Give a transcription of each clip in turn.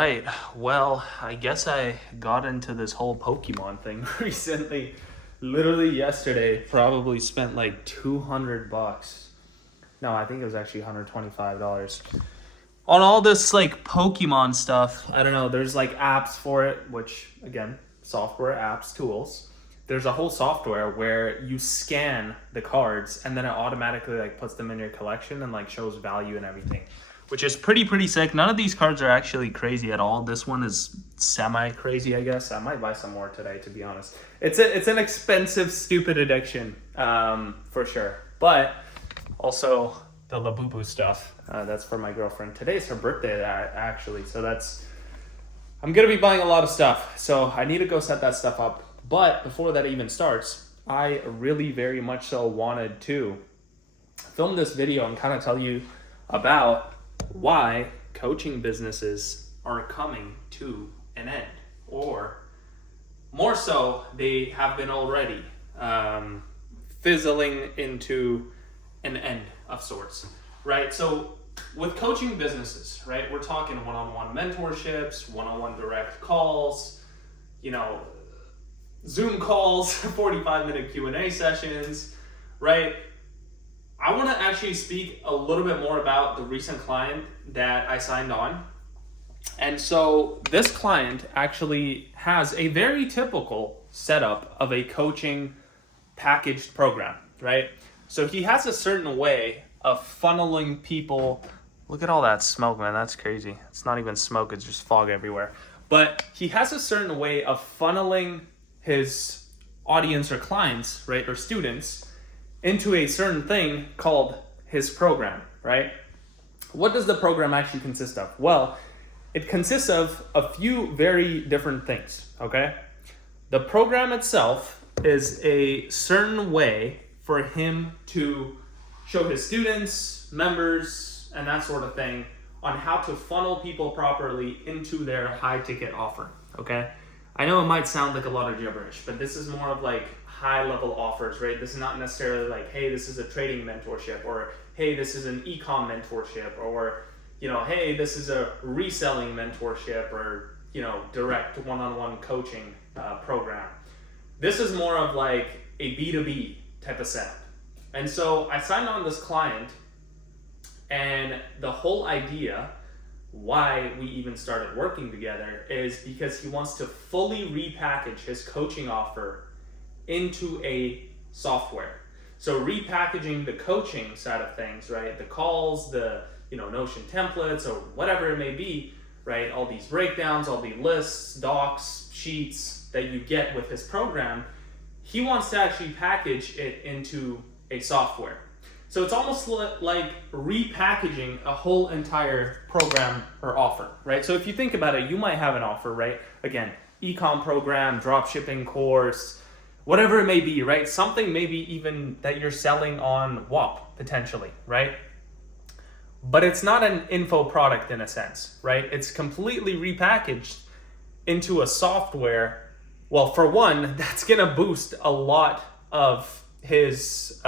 Right. Well, I guess I got into this whole Pokemon thing recently. Literally yesterday, probably spent like $200. No, I think it was actually $125 on all this like Pokemon stuff. I don't know. There's like apps for it, which again, software, apps, tools. There's a whole software where you scan the cards and then it automatically like puts them in your collection and like shows value and everything, which is pretty sick. None of these cards are actually crazy at all. This one is semi crazy, I guess. I might buy some more today, to be honest. It's an expensive, stupid addiction, for sure. But also the Labubu stuff. That's for my girlfriend. Today's her birthday, actually. So I'm gonna be buying a lot of stuff. So I need to go set that stuff up. But before that even starts, I really very much so wanted to film this video and kind of tell you about why coaching businesses are coming to an end, or more so, they have been already fizzling into an end of sorts, right? So with coaching businesses, right, we're talking one-on-one mentorships, one-on-one direct calls, Zoom calls, 45-minute Q&A sessions, right? I want to actually speak a little bit more about the recent client that I signed on. And so this client actually has a very typical setup of a coaching packaged program, right? So he has a certain way of funneling people. Look at all that smoke, man. That's crazy. It's not even smoke. It's just fog everywhere. But he has a certain way of funneling his audience or clients, right, or students into a certain thing called his program, right? What does the program actually consist of? Well, it consists of a few very different things, okay? The program itself is a certain way for him to show his students, members, and that sort of thing on how to funnel people properly into their high ticket offer, okay? I know it might sound like a lot of gibberish, but this is more of like high level offers, right? This is not necessarily like, hey, this is a trading mentorship, or hey, this is an e-com mentorship, or hey, this is a reselling mentorship, or direct one-on-one coaching program. This is more of like a B2B type of setup. And so I signed on this client, and the whole idea why we even started working together is because he wants to fully repackage his coaching offer into a software. So repackaging the coaching side of things, right? The calls, the Notion templates, or whatever it may be, right? All these breakdowns, all the lists, docs, sheets that you get with his program, he wants to actually package it into a software. So it's almost like repackaging a whole entire program or offer, right? So if you think about it, you might have an offer, right? Again, e-com program, drop shipping course, whatever it may be, right? Something maybe even that you're selling on WAP potentially, right? But it's not an info product in a sense, right? It's completely repackaged into a software. Well, for one, that's gonna boost a lot of his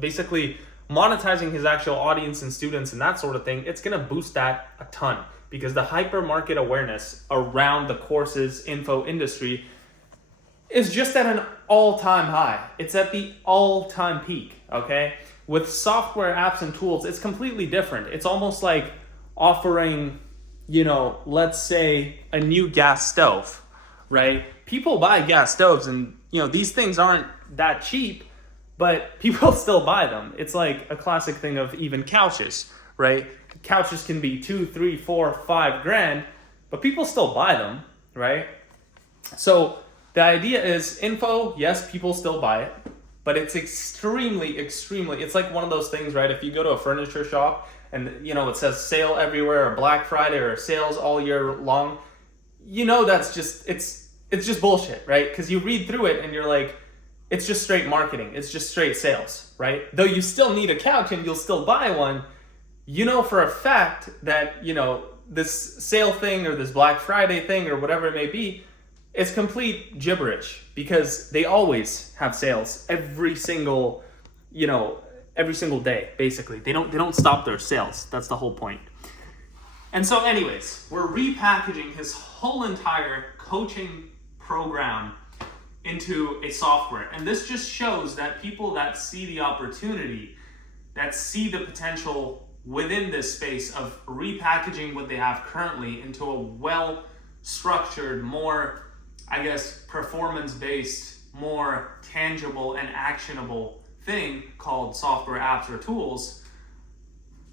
basically monetizing his actual audience and students and that sort of thing. It's going to boost that a ton because the hyper market awareness around the courses info industry is just at an all-time high. It's at the all-time peak, okay? With software, apps, and tools, it's completely different. It's almost like offering, let's say a new gas stove, right? People buy gas stoves and, these things aren't that cheap, but people still buy them. It's like a classic thing of even couches, right? Couches can be $2, $3, $4, $5 but people still buy them, right? So the idea is info, yes, people still buy it, but it's extremely, it's like one of those things, right? If you go to a furniture shop and, it says sale everywhere or Black Friday or sales all year long, that's just, it's just bullshit, right? Because you read through it and you're like, it's just straight marketing. It's just straight sales, right? Though you still need a couch and you'll still buy one, for a fact that, this sale thing or this Black Friday thing or whatever it may be, is complete gibberish because they always have sales every single day, basically. They don't stop their sales. That's the whole point. And so anyways, we're repackaging his whole entire coaching program into a software. And this just shows that people that see the opportunity, that see the potential within this space of repackaging what they have currently into a well-structured, more, I guess, performance-based, more tangible and actionable thing called software, apps, or tools,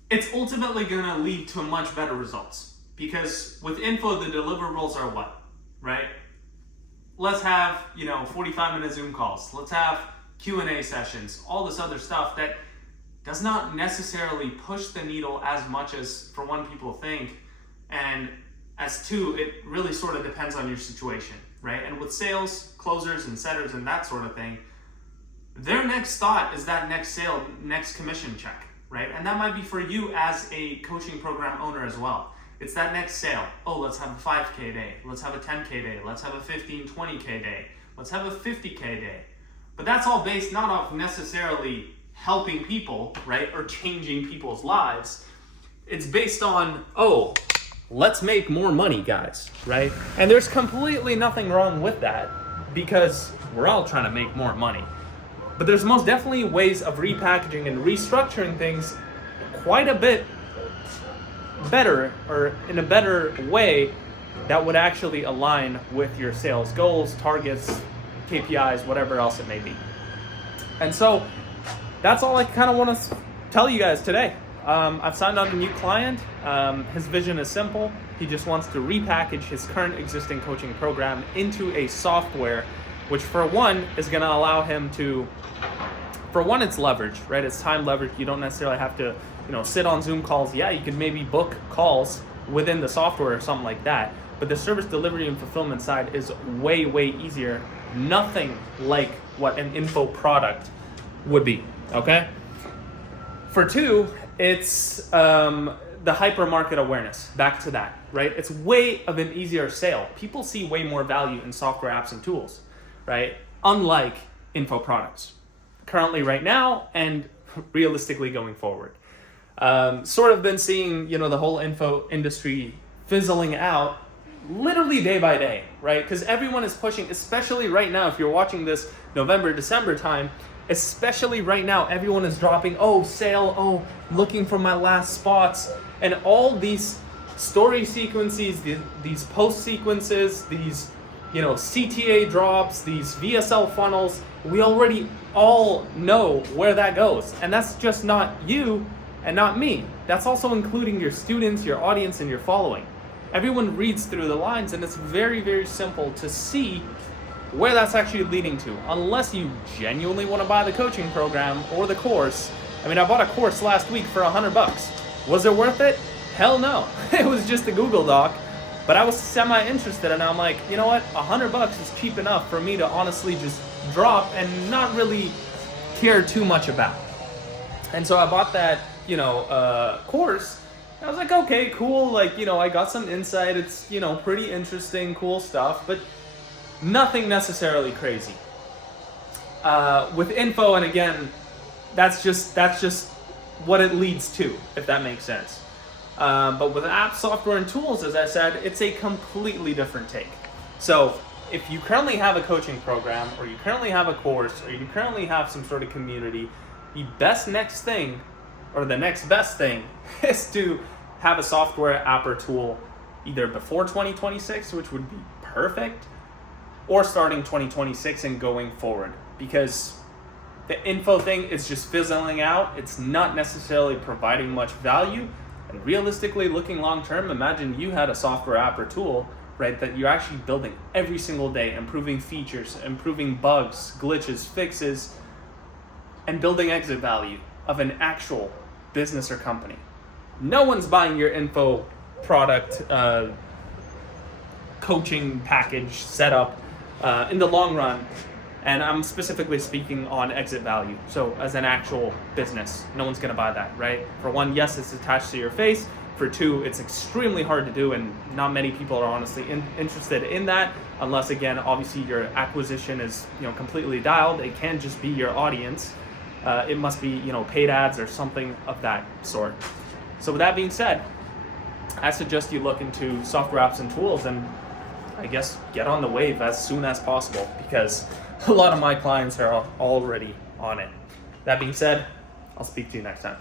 it's ultimately going to lead to much better results. Because with info, the deliverables are what, right? Let's have, 45-minute Zoom calls. Let's have Q&A sessions, all this other stuff that does not necessarily push the needle as much as, for one, people think, and as two, it really sort of depends on your situation, right? And with sales, closers, and setters, and that sort of thing, their next thought is that next sale, next commission check, right? And that might be for you as a coaching program owner as well. It's that next sale. Oh, let's have a 5K day. Let's have a 10K day. Let's have a 15, 20K day. Let's have a 50K day. But that's all based not off necessarily helping people, right? Or changing people's lives. It's based on, oh, let's make more money, guys, right? And there's completely nothing wrong with that because we're all trying to make more money. But there's most definitely ways of repackaging and restructuring things quite a bit better, or in a better way that would actually align with your sales goals, targets, KPIs, whatever else it may be. And so that's all I kind of want to tell you guys today. I've signed on a new client. His vision is simple. He just wants to repackage his current existing coaching program into a software, which for one is going to allow him to, for one, it's leverage, right? It's time leverage. You don't necessarily have to, sit on Zoom calls. Yeah, you could maybe book calls within the software or something like that. But the service delivery and fulfillment side is way, way easier. Nothing like what an info product would be, okay? For two, it's the hyper market awareness. Back to that, right? It's way of an easier sale. People see way more value in software, apps, and tools, right? Unlike info products. Currently right now and realistically going forward. Sort of been seeing, the whole info industry fizzling out literally day by day, right? Because everyone is pushing, especially right now, if you're watching this November, December time, especially right now, everyone is dropping, sale, looking for my last spots, and all these story sequences, these post sequences, these, CTA drops, these VSL funnels, we already all know where that goes. And that's just not you and not me. That's also including your students, your audience, and your following. Everyone reads through the lines, and it's very, very simple to see where that's actually leading to, unless you genuinely want to buy the coaching program or the course. I mean, I bought a course last week for $100. Was it worth it? Hell no. It was just a Google Doc, but I was semi-interested, and I'm like, you know what? $100 is cheap enough for me to honestly just drop and not really care too much about. And so I bought that, course. I was like, okay, cool. I got some insight. It's, pretty interesting, cool stuff, but nothing necessarily crazy. With info, and again, that's just what it leads to, if that makes sense. But with apps, software, and tools, as I said, it's a completely different take. So if you currently have a coaching program, or you currently have a course, or you currently have some sort of community, the next best thing is to have a software, app, or tool either before 2026, which would be perfect, or starting 2026 and going forward, because the info thing is just fizzling out. It's not necessarily providing much value. And realistically, looking long term, imagine you had a software, app, or tool, right, that you're actually building every single day, improving features, improving bugs, glitches, fixes, and building exit value of an actual business or company. No one's buying your info product, coaching package setup in the long run. And I'm specifically speaking on exit value. So as an actual business, no one's gonna buy that, right? For one, yes, it's attached to your face. For two, it's extremely hard to do, and not many people are honestly interested in that, unless, again, obviously your acquisition is completely dialed. It can't just be your audience. It must be paid ads or something of that sort. So with that being said, I suggest you look into software apps and tools and I guess get on the wave as soon as possible, because a lot of my clients are already on it. That being said, I'll speak to you next time.